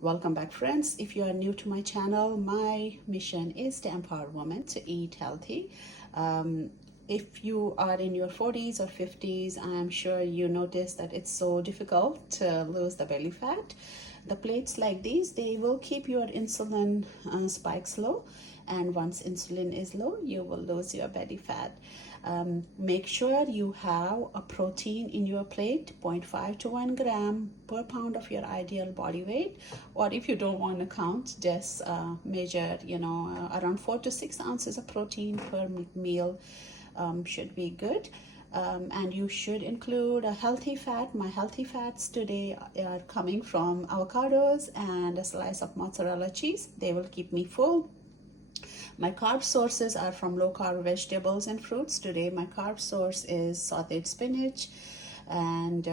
Welcome back, friends. If you are new to my channel, my mission is to empower women to eat healthy. If you are in your 40s or 50s, I'm sure you notice that it's so difficult to lose the belly fat. The plates like these, they will keep your insulin spikes low, and once insulin is low, you will lose your belly fat. Make sure you have a protein in your plate, 0.5 to 1 gram per pound of your ideal body weight. Or if you don't want to count, just measure, around 4 to 6 ounces of protein per meal should be good. And you should include a healthy fat. My healthy fats today are coming from avocados and a slice of mozzarella cheese. They will keep me full. My carb sources are from low carb vegetables and fruits. Today, my carb source is sauteed spinach and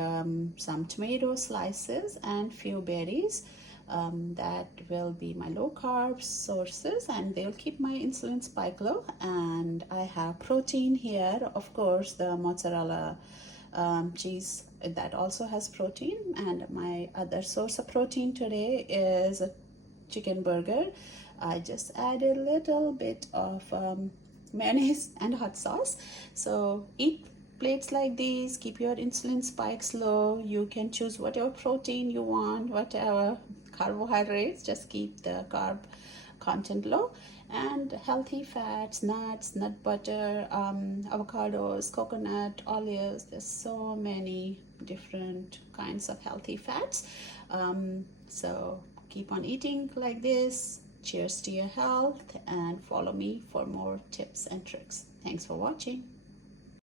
some tomato slices and few berries. That will be my low carb sources, and they'll keep my insulin spike low. And I have protein here, of course, the mozzarella cheese that also has protein. And my other source of protein today is a chicken burger. I just add a little bit of mayonnaise and hot sauce. So eat plates like these, keep your insulin spikes low. You can choose whatever protein you want, whatever carbohydrates, just keep the carb content low. And healthy fats, nuts, nut butter, avocados, coconut, olives. There's so many different kinds of healthy fats. So keep on eating like this. Cheers to your health, and follow me for more tips and tricks. Thanks for watching.